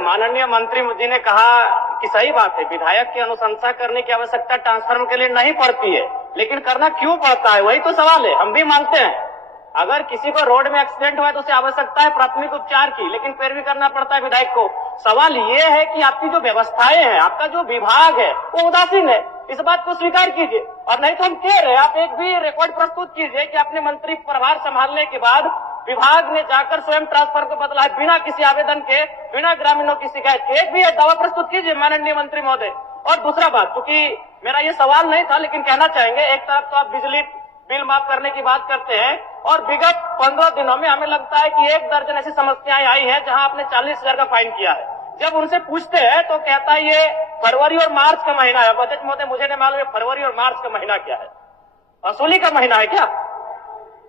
माननीय मंत्री जी ने कहा कि सही बात है, विधायक की अनुशंसा करने की आवश्यकता ट्रांसफर के लिए नहीं पड़ती है, लेकिन करना क्यों पड़ता है, वही तो सवाल है। हम भी मानते हैं अगर किसी को रोड में एक्सीडेंट हुआ तो उसे आवश्यकता है प्राथमिक उपचार की, लेकिन फिर भी करना पड़ता है विधायक को। सवाल ये है कि आपकी जो व्यवस्थाएं हैं, आपका जो विभाग है वो उदासीन है, इस बात को स्वीकार कीजिए। और नहीं तो हम कह रहे हैं, आप एक भी रिकॉर्ड प्रस्तुत कीजिए कि अपने मंत्री प्रभार संभालने के बाद विभाग ने जाकर स्वयं ट्रांसफर को बदला है बिना किसी आवेदन के, बिना ग्रामीणों की शिकायत के। एक भी दावा प्रस्तुत कीजिए माननीय मंत्री महोदय। और दूसरा बात, क्योंकि मेरा ये सवाल नहीं था लेकिन कहना चाहेंगे, एक तरफ तो आप बिजली बिल माफ करने की बात करते हैं और विगत 15 दिनों में हमें लगता है कि 1 दर्जन ऐसी समस्याएं आई हैं जहां आपने 40,000 का फाइन किया है। जब उनसे पूछते हैं तो कहता है ये फरवरी और मार्च का महीना है। अध्यक्ष महोदय, मुझे नहीं मालूम फरवरी और मार्च का महीना क्या है, वसूली का महीना है क्या?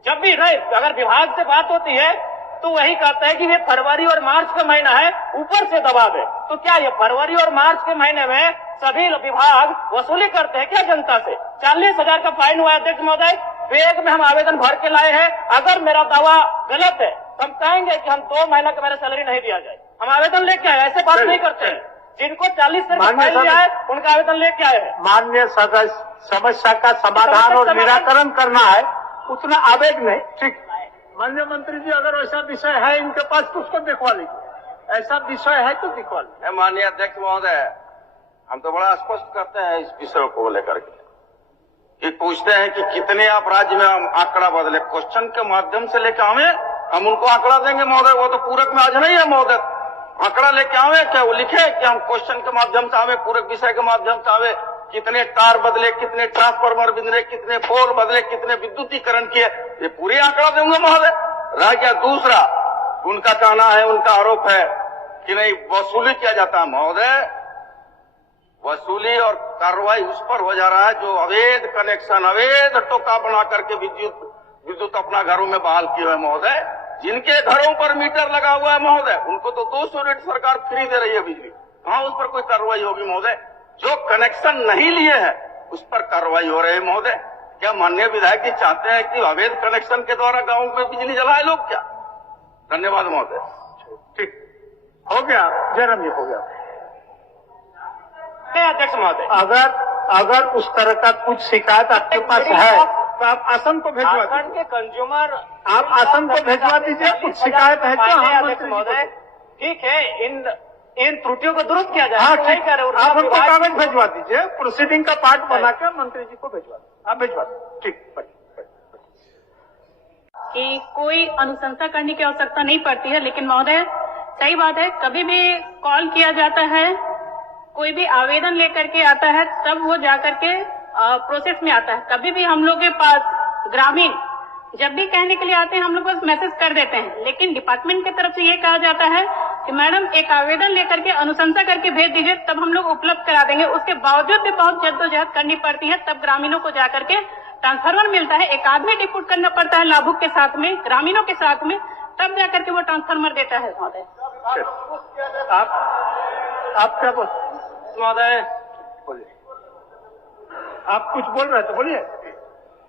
जब भी नहीं, अगर विभाग से बात होती है तो वही कहता है कि ये फरवरी और मार्च का महीना है, ऊपर से दबाव है। तो क्या ये फरवरी और मार्च के महीने में सभी विभाग वसूली करते हैं क्या जनता से? 40,000 का फाइन हुआ है अध्यक्ष महोदय, बैग में हम आवेदन भर के लाए हैं। अगर मेरा दावा गलत है तो हम कहेंगे कि हम 2 महीने का मेरा सैलरी नहीं दिया जाए, हम आवेदन लेके आए। ऐसे बात नहीं करते हैं। जिनको 40,000 का फाइन दिया है उनका आवेदन लेके आए हैं। माननीय सदस्य, समस्या का समाधान और निराकरण करना है, उतना आवेग नहीं। ठीक, माननीय मंत्री जी, अगर ऐसा विषय है इनके पास तो उसको दिखवा लीजिए, ऐसा विषय है तो दिखवा लीजिए। माननीय अध्यक्ष महोदय, हम तो बड़ा स्पष्ट करते हैं इस विषय को लेकर के कि पूछते हैं कि कितने आप राज्य में हम आंकड़ा बदले, क्वेश्चन के माध्यम से लेके आवे, हम उनको आंकड़ा देंगे महोदय। वो तो पूरक में आज नहीं है महोदय, आंकड़ा लेके आवे, क्या वो लिखे कि हम क्वेश्चन के माध्यम से आवे, पूरक विषय के माध्यम से आवे, कितने तार बदले, कितने ट्रांसफार्मर बदले, कितने पोल बदले, कितने विद्युतीकरण किए, ये पूरे आंकड़ा देंगे महोदय। रह गया दूसरा, उनका कहना है, उनका आरोप है कि नहीं वसूली किया जाता है महोदय। वसूली और कार्रवाई उस पर हो जा रहा है जो अवैध कनेक्शन, अवैध टोका बना करके विद्युत अपना घरों में बहाल किए हैं महोदय। जिनके घरों पर मीटर लगा हुआ है महोदय, उनको तो 200 यूनिट सरकार फ्री दे रही है बिजली, कहां उस पर कोई कार्रवाई होगी महोदय? जो कनेक्शन नहीं लिए हैं उस पर कार्रवाई हो रही है महोदय। क्या माननीय विधायक जी चाहते हैं कि अवैध कनेक्शन के द्वारा गाँव में बिजली जलाए लोग क्या? धन्यवाद महोदय। ठीक, हो गया जयराम जी, हो गया। अध्यक्ष महोदय, अगर उस तरह का कुछ शिकायत आपके पास है तो आप आसन को भिजवा आसन के कंज्यूमर, आप आसन को भिजवा दीजिए। कुछ शिकायत है तो हम अध्यक्ष महोदय, ठीक है, इन त्रुटियों को दुरुस्त किया जाए। हाँ, नहीं ठीक, कर रहे, आप हमको कागज भिजवा दीजिए, प्रोसीडिंग का पार्ट बना कर मंत्री जी को भिजवा दीजिए, आप भिजवा दीजिए। ठीक, कि कोई अनुशंसा करने की आवश्यकता नहीं पड़ती है, लेकिन महोदय सही बात है, कभी भी कॉल किया जाता है, कोई भी आवेदन लेकर के आता है तब वो जाकर के प्रोसेस में आता है। कभी भी हम लोग के पास ग्रामीण जब भी कहने के लिए आते हैं हम लोग बस मैसेज कर देते हैं, लेकिन डिपार्टमेंट की तरफ से ये कहा जाता है कि मैडम एक आवेदन लेकर के अनुशंसा करके भेज दीजिए, तब हम लोग उपलब्ध करा देंगे। उसके बावजूद भी बहुत जद्दोजहद करनी पड़ती है, तब ग्रामीणों को जाकर के ट्रांसफार्मर मिलता है। एक आदमी डिप्यूट करना पड़ता है लाभुक के साथ में, ग्रामीणों के साथ में, तब जाकर के वो ट्रांसफार्मर देता है महोदय। आप क्या बोल महोदय? बोलिए, आप कुछ बोल रहे थे, बोलिए।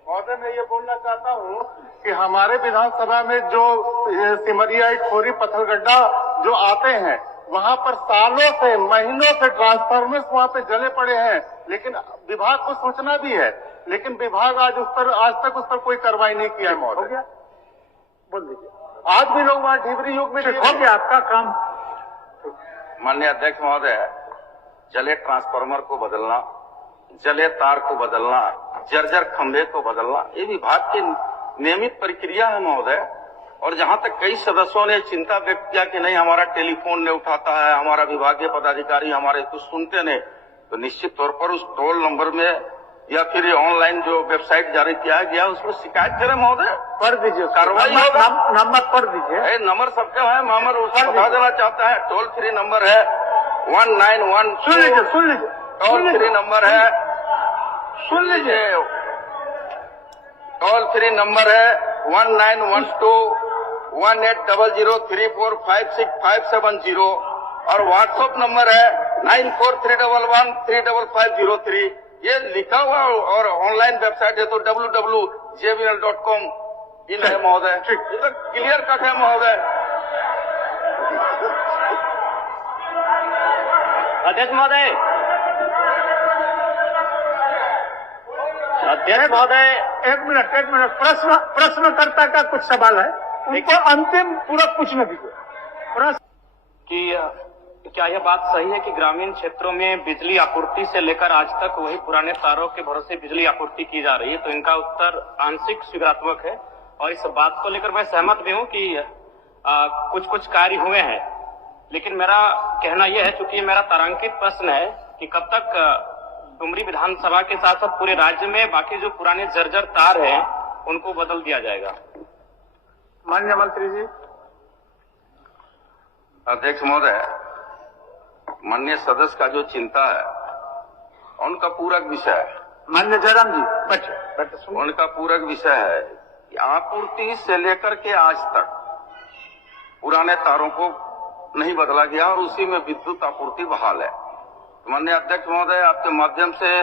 महोदय, मैं ये बोलना चाहता हूँ कि हमारे विधानसभा में जो सिमरिया, खोरी, पत्थलगड्ढा जो आते हैं, वहाँ पर सालों से, महीनों से ट्रांसफार्मर्स वहाँ पे जले पड़े हैं, लेकिन विभाग को सूचना भी है, लेकिन विभाग आज तक उस पर कोई कार्रवाई नहीं किया है महोदय। हो गया, बोल दीजिए। आज भी लोग वहाँ ढिबरी युग में हो गया आपका काम। माननीय अध्यक्ष महोदय, जले ट्रांसफार्मर को बदलना, जले तार को बदलना, जर्जर खंभे को बदलना, ये विभाग की नियमित प्रक्रिया है महोदय। और जहां तक कई सदस्यों ने चिंता व्यक्त किया कि नहीं हमारा टेलीफोन नहीं उठाता है, हमारा विभागीय पदाधिकारी हमारे कुछ सुनते नहीं, तो निश्चित तौर पर उस टोल नंबर में या फिर ऑनलाइन जो वेबसाइट जारी किया गया उसमें शिकायत करें महोदय, पढ़ दीजिए, कार्रवाई नंबर पढ़ दीजिए। नंबर सबके है, मामर उसको बता देना चाहता है। टोल फ्री नंबर है 191। सुन लीजिए, टोल फ्री नंबर है, सुन लीजिए, टोल फ्री नंबर है 1912180034565570 और व्हाट्सएप नंबर है 9431135503। ये लिखा हुआ और ऑनलाइन वेबसाइट है तो www.jbl.com इन है महोदय। ये तो क्लियर कट है महोदय। अध्यक्ष महोदय, अध्यक्ष महोदय, एक मिनट प्रश्नकर्ता का कुछ सवाल है, उनको अंतिम पूरा पूछने दीजिए। प्रश्न कि क्या यह बात सही है कि ग्रामीण क्षेत्रों में बिजली आपूर्ति से लेकर आज तक वही पुराने तारों के भरोसे बिजली आपूर्ति की जा रही है? तो इनका उत्तर आंशिक स्वीकारात्मक है और इस बात को लेकर मैं सहमत भी हूं कि कुछ कार्य हुए हैं, लेकिन मेरा कहना यह है, चूंकि मेरा तारांकित प्रश्न है कि कब तक डुमरी विधानसभा के साथ साथ पूरे राज्य में बाकी जो पुराने जर्जर तार हैं उनको बदल दिया जाएगा? माननीय मंत्री जी। अध्यक्ष महोदय, माननीय सदस्य का जो चिंता है उनका पूरक विषय है। माननीय जयराम जी बैठे सुनिए। उनका पूरक विषय है कि आपूर्ति से लेकर के आज तक पुराने तारों को नहीं बदला गया और उसी में विद्युत आपूर्ति बहाल है। माननीय अध्यक्ष महोदय, आपके माध्यम से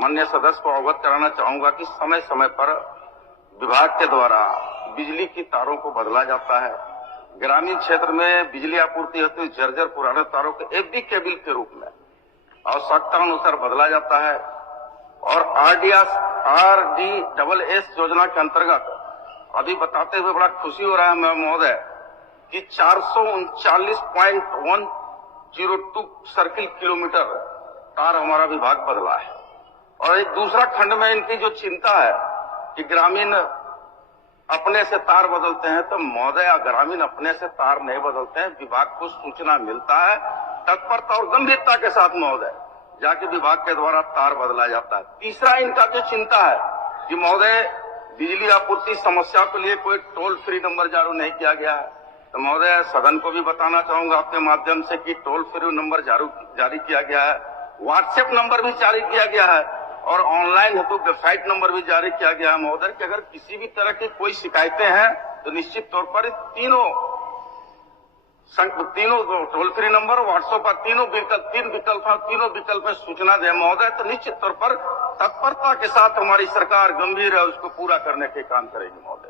माननीय सदस्य को अवगत कराना चाहूंगा कि समय समय पर विभाग के द्वारा बिजली की तारों को बदला जाता है। ग्रामीण क्षेत्र में बिजली आपूर्ति हेतु जर्जर पुराने तारों के एफडी केबल के रूप में आवश्यकता अनुसार बदला जाता है और RDSS योजना के अंतर्गत अभी बताते हुए बड़ा खुशी हो रहा है मैं महोदय कि 439.102 सर्किल किलोमीटर तार हमारा विभाग बदला है। और एक दूसरा खंड में इनकी जो चिंता है कि ग्रामीण अपने से तार बदलते हैं, तो महोदय ग्रामीण अपने से तार नहीं बदलते हैं, विभाग को सूचना मिलता है, तत्परता और गंभीरता के साथ महोदय जाके विभाग के द्वारा तार बदला जाता है। तीसरा इनका जो चिंता है कि महोदय बिजली आपूर्ति समस्या के लिए कोई टोल फ्री नंबर जारी नहीं किया गया है। तो महोदय सदन को भी बताना चाहूंगा आपके माध्यम से कि टोल फ्री नंबर जारी किया गया है, व्हाट्सएप नंबर भी जारी किया गया है और ऑनलाइन हेतु वेबसाइट नंबर भी जारी किया गया है महोदय कि अगर किसी भी तरह की कोई शिकायतें हैं तो निश्चित तौर पर तीनों टोल फ्री नंबर व्हाट्सएप पर तीन विकल्प में सूचना दे महोदय, तो निश्चित तौर पर तत्परता के साथ हमारी सरकार गंभीर है, उसको पूरा करने के काम करेगी महोदय।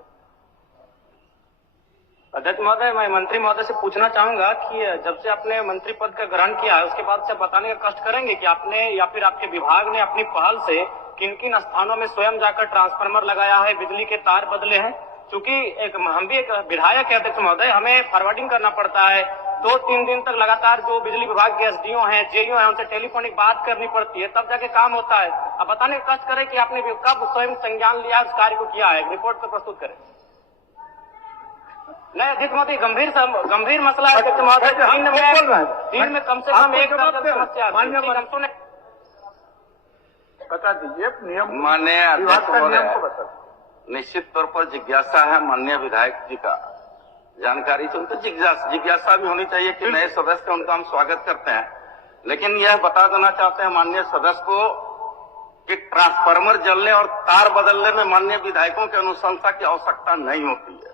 अध्यक्ष महोदय, मैं मंत्री महोदय से पूछना चाहूंगा कि जब से आपने मंत्री पद का ग्रहण किया है उसके बाद से बताने का कष्ट करेंगे कि आपने या फिर आपके विभाग ने अपनी पहल से किन किन स्थानों में स्वयं जाकर ट्रांसफार्मर लगाया है, बिजली के तार बदले हैं? क्योंकि हम भी एक विधायक है अध्यक्ष महोदय, हमें फॉरवर्डिंग करना पड़ता है, 2-3 दिन तक लगातार जो बिजली विभाग के एसडीओ हैं, जेईओ हैं, उनसे टेलीफोनिक बात करनी पड़ती है, तब जाके काम होता है। अब बताने का कष्ट करें कि आपने कब स्वयं संज्ञान लिया, उस कार्य को किया है, रिपोर्ट को प्रस्तुत करें। नहीं अध्यक्ष महोदय, गंभीर मसला है अध्यक्ष महोदय, दिन में कम से कम एक समस्या बता दीजिए नियम। माननीय अध्यक्ष महोदय, निश्चित तौर पर जिज्ञासा है माननीय विधायक जी का, जानकारी तो उनको जिज्ञासा भी होनी चाहिए कि नए सदस्य उनका हम स्वागत करते हैं, लेकिन यह बता देना चाहते हैं माननीय सदस्य को कि ट्रांसफार्मर जलने और तार बदलने में माननीय विधायकों की अनुशंसा की आवश्यकता नहीं होती है।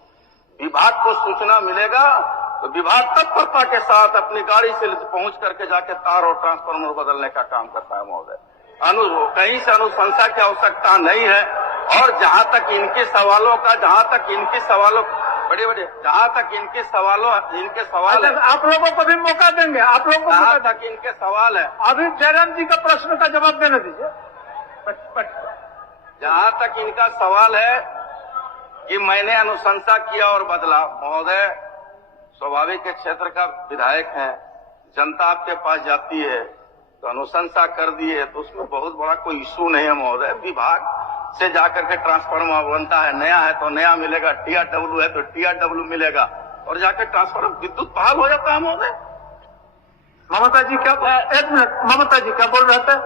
विभाग को सूचना मिलेगा तो विभाग तत्परता के साथ अपनी गाड़ी से पहुंच करके जाके तार और ट्रांसफार्मर बदलने का काम करता है महोदय। कहीं से अनुशंसा की आवश्यकता नहीं है। और जहां तक इनके सवाल है, आप लोगों को भी मौका देंगे, आप लोगों को जहां तक इनके सवाल है, अभी जयराम जी का प्रश्न का जवाब देने दीजिए। जहां तक इनका सवाल है कि मैंने अनुशंसा किया और बदला, महोदय स्वाभाविक क्षेत्र का विधायक है, जनता आपके पास जाती है तो अनुशंसा कर दी है तो उसमें बहुत बड़ा कोई इशू नहीं है महोदय। विभाग से जाकर के ट्रांसफार्मर बनता है, नया है तो नया मिलेगा, TRW है तो TRW मिलेगा और जाकर ट्रांसफार्मर विद्युत बहाल हो जाता है महोदय। ममता जी क्या, एक मिनट, ममता जी क्या बोल रहे थे?